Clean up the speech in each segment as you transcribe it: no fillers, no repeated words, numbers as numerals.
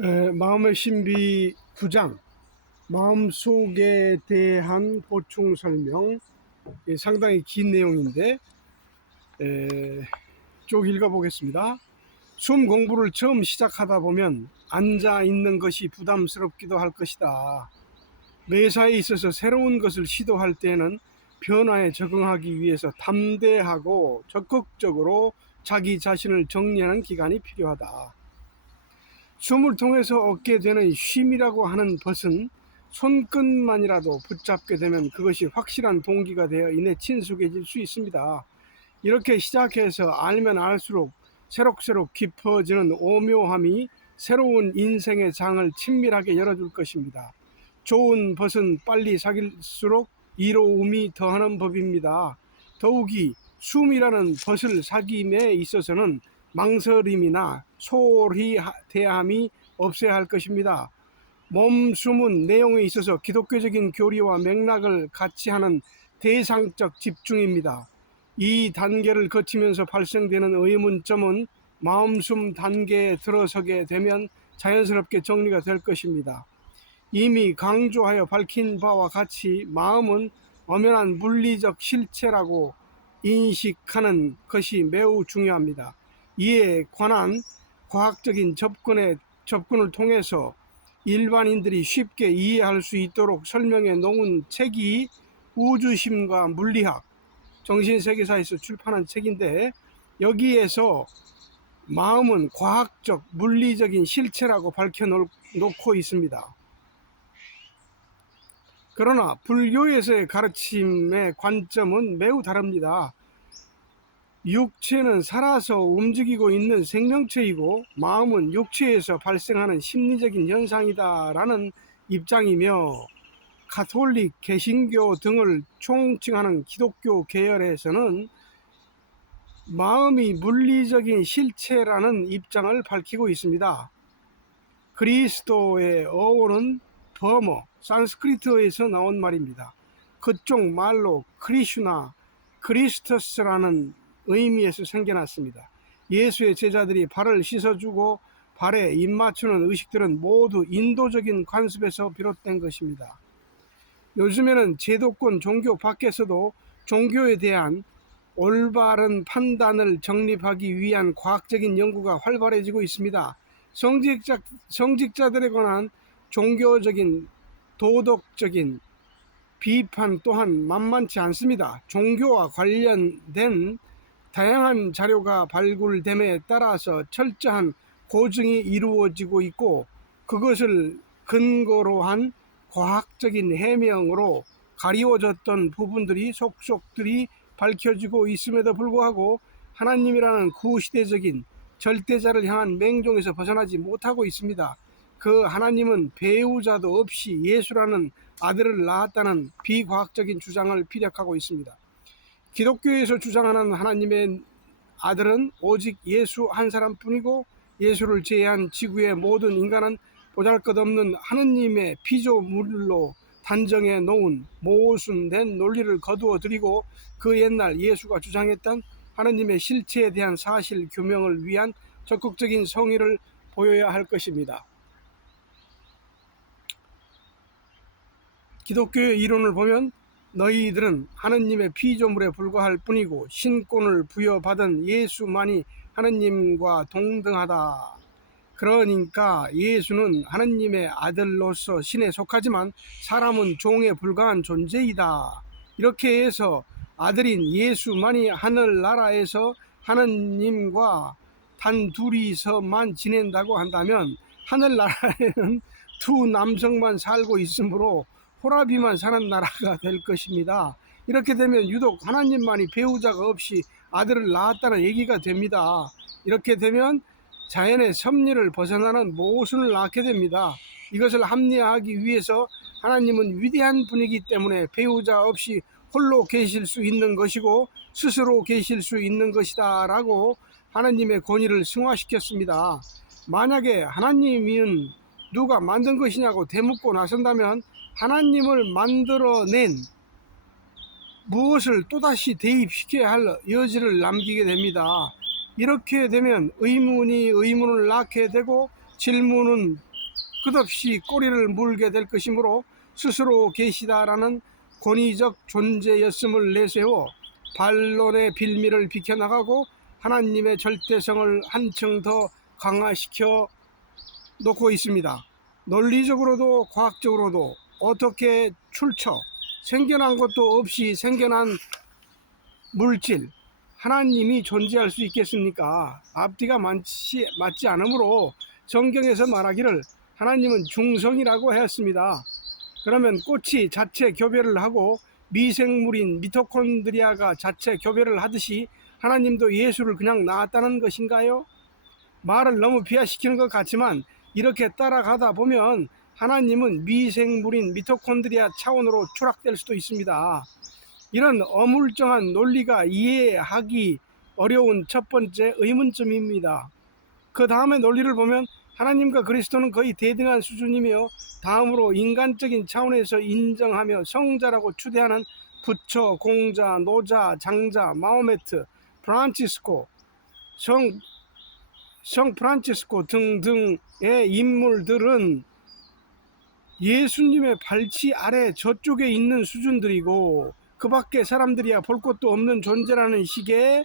마음의 신비 9장 마음속에 대한 보충 설명. 상당히 긴 내용인데 쭉 읽어보겠습니다. 숨 공부를 처음 시작하다 보면 앉아 있는 것이 부담스럽기도 할 것이다. 매사에 있어서 새로운 것을 시도할 때는 변화에 적응하기 위해서 담대하고 적극적으로 자기 자신을 정리하는 기간이 필요하다. 숨을 통해서 얻게 되는 쉼이라고 하는 것은 손끝만이라도 붙잡게 되면 그것이 확실한 동기가 되어 이내 친숙해질 수 있습니다. 이렇게 시작해서 알면 알수록 새록새록 깊어지는 오묘함이 새로운 인생의 장을 친밀하게 열어줄 것입니다. 좋은 벗은 빨리 사귈수록 이로움이 더하는 법입니다. 더욱이 숨이라는 벗을 사김에 있어서는 망설임이나 소홀히 대함이 없어야 할 것입니다. 몸숨은 내용에 있어서 기독교적인 교리와 맥락을 같이 하는 대상적 집중입니다. 이 단계를 거치면서 발생되는 의문점은 마음숨 단계에 들어서게 되면 자연스럽게 정리가 될 것입니다. 이미 강조하여 밝힌 바와 같이 마음은 엄연한 물리적 실체라고 인식하는 것이 매우 중요합니다. 이에 관한 과학적인 접근을 통해서 일반인들이 쉽게 이해할 수 있도록 설명해 놓은 책이 우주심과 물리학, 정신세계사에서 출판한 책인데, 여기에서 마음은 과학적, 물리적인 실체라고 밝혀놓고 있습니다. 그러나 불교에서의 가르침의 관점은 매우 다릅니다. 육체는 살아서 움직이고 있는 생명체이고 마음은 육체에서 발생하는 심리적인 현상이다라는 입장이며, 가톨릭, 개신교 등을 총칭하는 기독교 계열에서는 마음이 물리적인 실체라는 입장을 밝히고 있습니다. 그리스도의 어원은 버머, 산스크리트어에서 나온 말입니다. 그쪽 말로 크리슈나, 크리스터스라는 의미에서 생겨났습니다. 예수의 제자들이 발을 씻어주고 발에 입 맞추는 의식들은 모두 인도적인 관습에서 비롯된 것입니다. 요즘에는 제도권 종교 밖에서도 종교에 대한 올바른 판단을 정립하기 위한 과학적인 연구가 활발해지고 있습니다. 성직자들에 관한 종교적인, 도덕적인 비판 또한 만만치 않습니다. 종교와 관련된 다양한 자료가 발굴됨에 따라서 철저한 고증이 이루어지고 있고, 그것을 근거로 한 과학적인 해명으로 가리워졌던 부분들이 속속들이 밝혀지고 있음에도 불구하고 하나님이라는 구시대적인 절대자를 향한 맹종에서 벗어나지 못하고 있습니다. 그 하나님은 배우자도 없이 예수라는 아들을 낳았다는 비과학적인 주장을 피력하고 있습니다. 기독교에서 주장하는 하나님의 아들은 오직 예수 한 사람뿐이고, 예수를 제외한 지구의 모든 인간은 보잘것없는 하느님의 피조물로 단정해 놓은 모순된 논리를 거두어 드리고, 그 옛날 예수가 주장했던 하느님의 실체에 대한 사실 규명을 위한 적극적인 성의를 보여야 할 것입니다. 기독교의 이론을 보면 너희들은 하느님의 피조물에 불과할 뿐이고 신권을 부여받은 예수만이 하느님과 동등하다. 그러니까 예수는 하느님의 아들로서 신에 속하지만 사람은 종에 불과한 존재이다. 이렇게 해서 아들인 예수만이 하늘나라에서 하느님과 단 둘이서만 지낸다고 한다면, 하늘나라에는 두 남성만 살고 있으므로 호라비만 사는 나라가 될 것입니다. 이렇게 되면 유독 하나님만이 배우자가 없이 아들을 낳았다는 얘기가 됩니다. 이렇게 되면 자연의 섭리를 벗어나는 모순을 낳게 됩니다. 이것을 합리화하기 위해서 하나님은 위대한 분이기 때문에 배우자 없이 홀로 계실 수 있는 것이고 스스로 계실 수 있는 것이다 라고 하나님의 권위를 승화시켰습니다. 만약에 하나님은 누가 만든 것이냐고 되묻고 나선다면 하나님을 만들어낸 무엇을 또다시 대입시켜야 할 여지를 남기게 됩니다. 이렇게 되면 의문이 의문을 낳게 되고 질문은 끝없이 꼬리를 물게 될 것이므로 스스로 계시다라는 권위적 존재였음을 내세워 반론의 빌미를 비켜나가고 하나님의 절대성을 한층 더 강화시켜 놓고 있습니다. 논리적으로도 과학적으로도 어떻게 출처, 생겨난 것도 없이 생겨난 물질, 하나님이 존재할 수 있겠습니까? 앞뒤가 맞지 않으므로 성경에서 말하기를 하나님은 중성이라고 하였습니다. 그러면 꽃이 자체 교배를 하고 미생물인 미토콘드리아가 자체 교배를 하듯이 하나님도 예수를 그냥 낳았다는 것인가요? 말을 너무 비하시키는 것 같지만 이렇게 따라가다 보면 하나님은 미생물인 미토콘드리아 차원으로 추락될 수도 있습니다. 이런 어물쩡한 논리가 이해하기 어려운 첫 번째 의문점입니다. 그 다음에 논리를 보면 하나님과 그리스도는 거의 대등한 수준이며 다음으로 인간적인 차원에서 인정하며 성자라고 추대하는 부처, 공자, 노자, 장자, 마호메트, 프란치스코, 성 프란치스코 등등의 인물들은 예수님의 발치 아래 저쪽에 있는 수준들이고 그 밖에 사람들이야 볼 것도 없는 존재라는 식의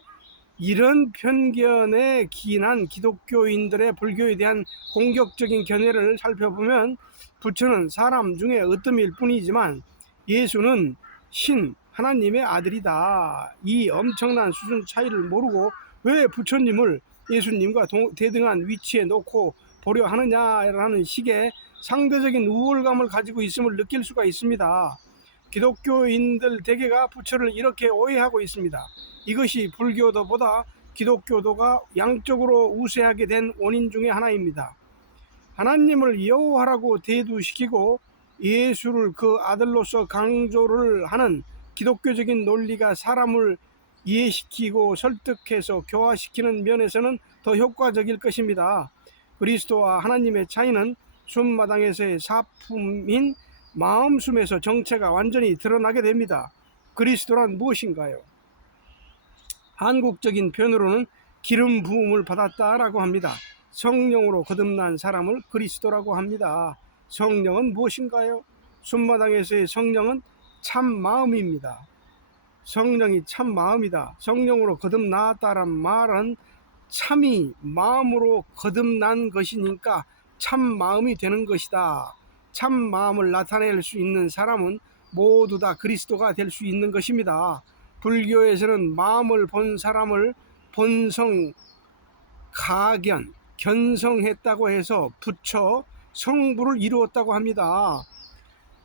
이런 편견에 기인한 기독교인들의 불교에 대한 공격적인 견해를 살펴보면 부처는 사람 중에 으뜸일 뿐이지만 예수는 신 하나님의 아들이다. 이 엄청난 수준 차이를 모르고 왜 부처님을 예수님과 대등한 위치에 놓고 보려 하느냐라는 식의 상대적인 우월감을 가지고 있음을 느낄 수가 있습니다. 기독교인들 대개가 부처를 이렇게 오해하고 있습니다. 이것이 불교도보다 기독교도가 양적으로 우세하게 된 원인 중에 하나입니다. 하나님을 여호와라고 대두시키고 예수를 그 아들로서 강조를 하는 기독교적인 논리가 사람을 이해시키고 설득해서 교화시키는 면에서는 더 효과적일 것입니다. 그리스도와 하나님의 차이는 숨마당에서의 사품인 마음숨에서 정체가 완전히 드러나게 됩니다. 그리스도란 무엇인가요? 한국적인 표현으로는 기름 부음을 받았다라고 합니다. 성령으로 거듭난 사람을 그리스도라고 합니다. 성령은 무엇인가요? 숨마당에서의 성령은 참 마음입니다. 성령이 참 마음이다. 성령으로 거듭나왔다란 말은 참이 마음으로 거듭난 것이니까 참 마음이 되는 것이다. 참 마음을 나타낼 수 있는 사람은 모두 다 그리스도가 될 수 있는 것입니다. 불교에서는 마음을 본 사람을 본성, 가견, 견성했다고 해서 부처, 성부를 이루었다고 합니다.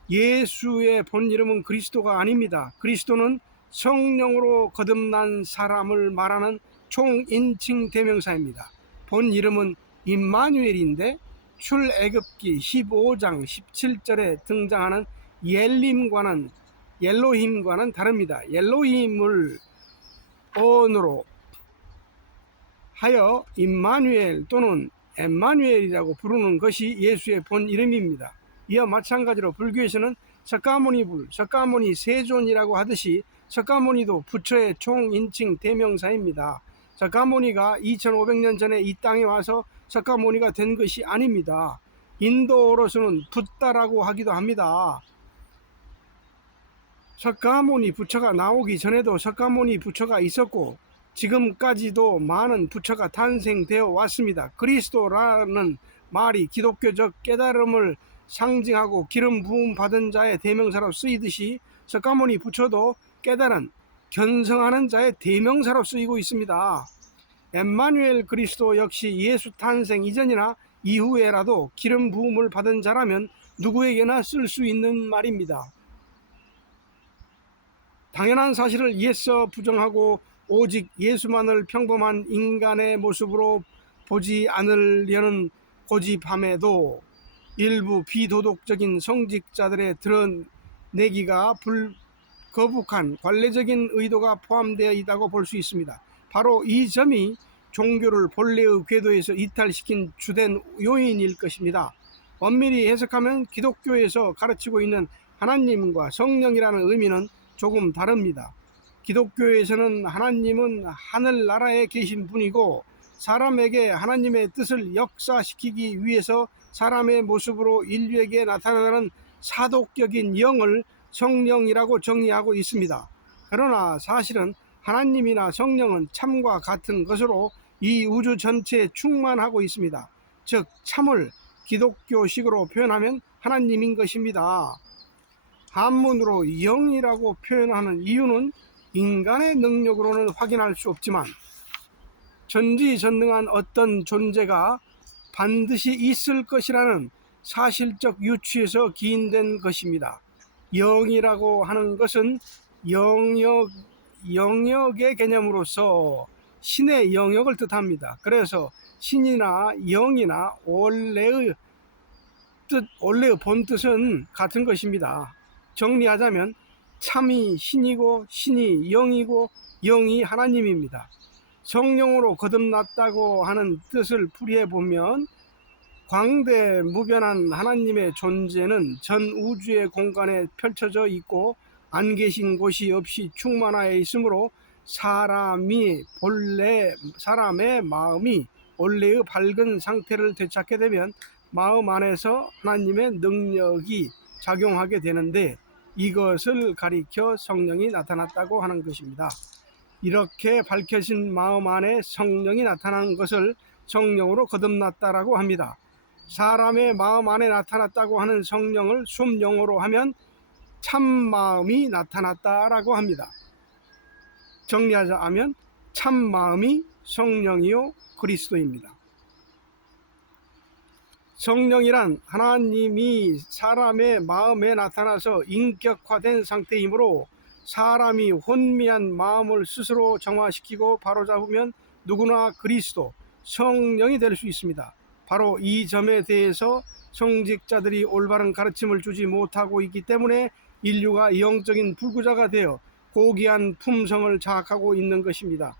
예수의 본 이름은 그리스도가 아닙니다. 그리스도는 성령으로 거듭난 사람을 말하는 총인칭 대명사입니다. 본 이름은 임마누엘인데 출애굽기 15장 17절에 등장하는 옐로힘과는 다릅니다. 옐로힘을 언어로 하여 임마누엘 또는 엠마누엘이라고 부르는 것이 예수의 본 이름입니다. 이와 마찬가지로 불교에서는 석가모니불, 석가모니 세존이라고 하듯이 석가모니도 부처의 총인칭 대명사입니다. 석가모니가 2500년 전에 이 땅에 와서 석가모니가 된 것이 아닙니다. 인도어로서는 붓다라고 하기도 합니다. 석가모니 부처가 나오기 전에도 석가모니 부처가 있었고 지금까지도 많은 부처가 탄생되어 왔습니다. 그리스도라는 말이 기독교적 깨달음을 상징하고 기름 부음 받은 자의 대명사로 쓰이듯이 석가모니 부처도 깨달은 견성하는 자의 대명사로 쓰이고 있습니다. 엠마누엘 그리스도 역시 예수 탄생 이전이나 이후에라도 기름 부음을 받은 자라면 누구에게나 쓸 수 있는 말입니다. 당연한 사실을 예서 부정하고 오직 예수만을 평범한 인간의 모습으로 보지 않으려는 고집함에도 일부 비도덕적인 성직자들의 드러내기가 거북한 관례적인 의도가 포함되어 있다고 볼 수 있습니다. 바로 이 점이 종교를 본래의 궤도에서 이탈시킨 주된 요인일 것입니다. 엄밀히 해석하면 기독교에서 가르치고 있는 하나님과 성령이라는 의미는 조금 다릅니다. 기독교에서는 하나님은 하늘나라에 계신 분이고 사람에게 하나님의 뜻을 역사시키기 위해서 사람의 모습으로 인류에게 나타나는 사독적인 영을 성령이라고 정의하고 있습니다. 그러나 사실은 하나님이나 성령은 참과 같은 것으로 이 우주 전체에 충만하고 있습니다. 즉 참을 기독교식으로 표현하면 하나님인 것입니다. 한문으로 영이라고 표현하는 이유는 인간의 능력으로는 확인할 수 없지만 전지전능한 어떤 존재가 반드시 있을 것이라는 사실적 유추에서 기인된 것입니다. 영이라고 하는 것은 영역의 개념으로서 신의 영역을 뜻합니다. 그래서 신이나 영이나 원래의 본뜻은 같은 것입니다. 정리하자면 참이 신이고 신이 영이고 영이 하나님입니다. 성령으로 거듭났다고 하는 뜻을 풀이해보면 광대무변한 하나님의 존재는 전 우주의 공간에 펼쳐져 있고 안 계신 곳이 없이 충만하여 있으므로 사람의 마음이 원래의 밝은 상태를 되찾게 되면 마음 안에서 하나님의 능력이 작용하게 되는데 이것을 가리켜 성령이 나타났다고 하는 것입니다. 이렇게 밝혀진 마음 안에 성령이 나타나는 것을 성령으로 거듭났다라고 합니다. 사람의 마음 안에 나타났다고 하는 성령을 숨영어로 하면 참마음이 나타났다라고 합니다. 정리하자면 참마음이 성령이요 그리스도입니다. 성령이란 하나님이 사람의 마음에 나타나서 인격화된 상태이므로 사람이 혼미한 마음을 스스로 정화시키고 바로잡으면 누구나 그리스도, 성령이 될 수 있습니다. 바로 이 점에 대해서 성직자들이 올바른 가르침을 주지 못하고 있기 때문에 인류가 영적인 불구자가 되어 고귀한 품성을 장악하고 있는 것입니다.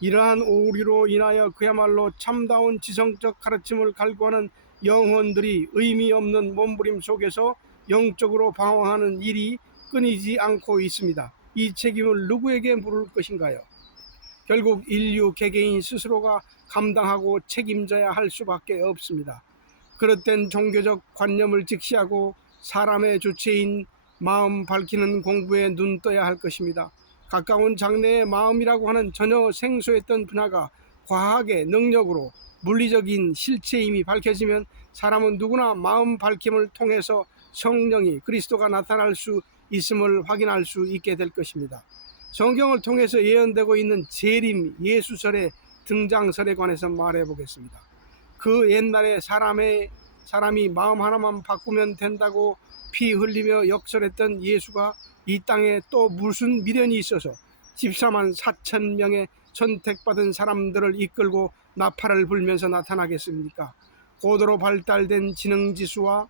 이러한 오류로 인하여 그야말로 참다운 지성적 가르침을 갈구하는 영혼들이 의미 없는 몸부림 속에서 영적으로 방황하는 일이 끊이지 않고 있습니다. 이 책임을 누구에게 물을 것인가요? 결국 인류 개개인 스스로가 감당하고 책임져야 할 수밖에 없습니다. 그릇된 종교적 관념을 직시하고 사람의 주체인 마음 밝히는 공부에 눈 떠야 할 것입니다. 가까운 장래의 마음이라고 하는 전혀 생소했던 분야가 과학의 능력으로 물리적인 실체임이 밝혀지면 사람은 누구나 마음 밝힘을 통해서 성령이 그리스도가 나타날 수 있음을 확인할 수 있게 될 것입니다. 성경을 통해서 예언되고 있는 재림 예수설의 등장설에 관해서 말해 보겠습니다. 그 옛날에 사람이 마음 하나만 바꾸면 된다고 피 흘리며 역설했던 예수가 이 땅에 또 무슨 미련이 있어서 14만 4천 명의 선택받은 사람들을 이끌고 나팔을 불면서 나타나겠습니까? 고도로 발달된 지능지수와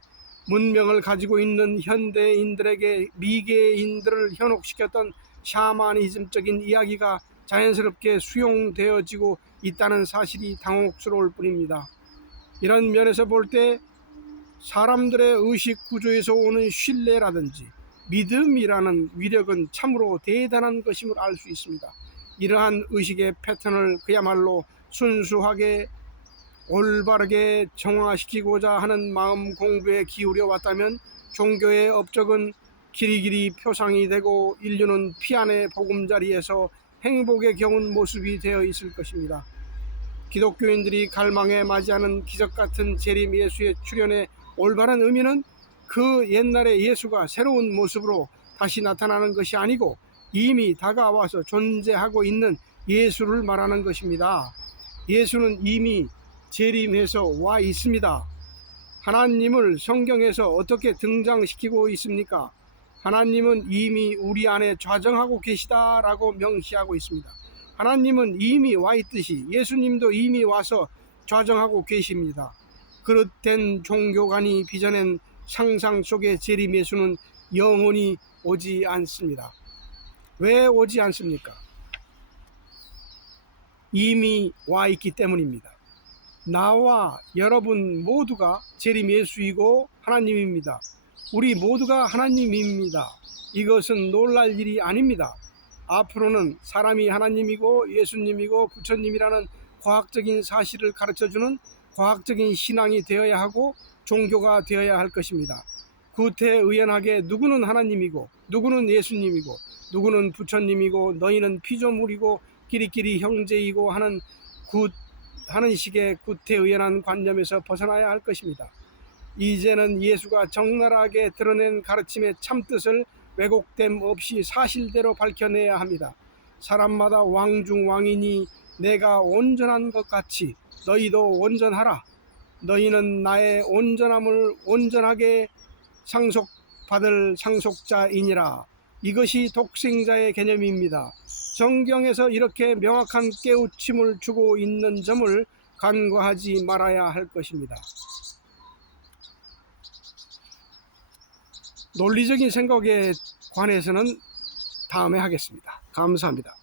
문명을 가지고 있는 현대인들에게 미개인들을 현혹시켰던 샤머니즘적인 이야기가 자연스럽게 수용되어지고 있다는 사실이 당혹스러울 뿐입니다. 이런 면에서 볼 때 사람들의 의식 구조에서 오는 신뢰라든지 믿음이라는 위력은 참으로 대단한 것임을 알 수 있습니다. 이러한 의식의 패턴을 그야말로 순수하게 올바르게 정화시키고자 하는 마음 공부에 기울여 왔다면 종교의 업적은 길이길이 표상이 되고 인류는 피안의 보금자리에서 행복에 겨운 모습이 되어 있을 것입니다. 기독교인들이 갈망에 맞이하는 기적같은 재림 예수의 출현의 올바른 의미는 그 옛날의 예수가 새로운 모습으로 다시 나타나는 것이 아니고 이미 다가와서 존재하고 있는 예수를 말하는 것입니다. 예수는 이미 재림해서 와 있습니다. 하나님을 성경에서 어떻게 등장시키고 있습니까? 하나님은 이미 우리 안에 좌정하고 계시다라고 명시하고 있습니다. 하나님은 이미 와 있듯이 예수님도 이미 와서 좌정하고 계십니다. 그릇된 종교관이 빚어낸 상상 속의 재림 예수는 영원히 오지 않습니다. 왜 오지 않습니까? 이미 와 있기 때문입니다. 나와 여러분 모두가 재림 예수이고 하나님입니다. 우리 모두가 하나님입니다. 이것은 놀랄 일이 아닙니다. 앞으로는 사람이 하나님이고 예수님이고 부처님이라는 과학적인 사실을 가르쳐주는 과학적인 신앙이 되어야 하고 종교가 되어야 할 것입니다. 구태의연하게 누구는 하나님이고 누구는 예수님이고 누구는 부처님이고 너희는 피조물이고 끼리끼리 형제이고 하는 식의 구태의연한 관념에서 벗어나야 할 것입니다. 이제는 예수가 적나라하게 드러낸 가르침의 참뜻을 왜곡됨 없이 사실대로 밝혀내야 합니다. 사람마다 왕 중 왕이니 내가 온전한 것 같이 너희도 온전하라. 너희는 나의 온전함을 온전하게 상속받을 상속자이니라. 이것이 독생자의 개념입니다. 성경에서 이렇게 명확한 깨우침을 주고 있는 점을 간과하지 말아야 할 것입니다. 논리적인 생각에 관해서는 다음에 하겠습니다. 감사합니다.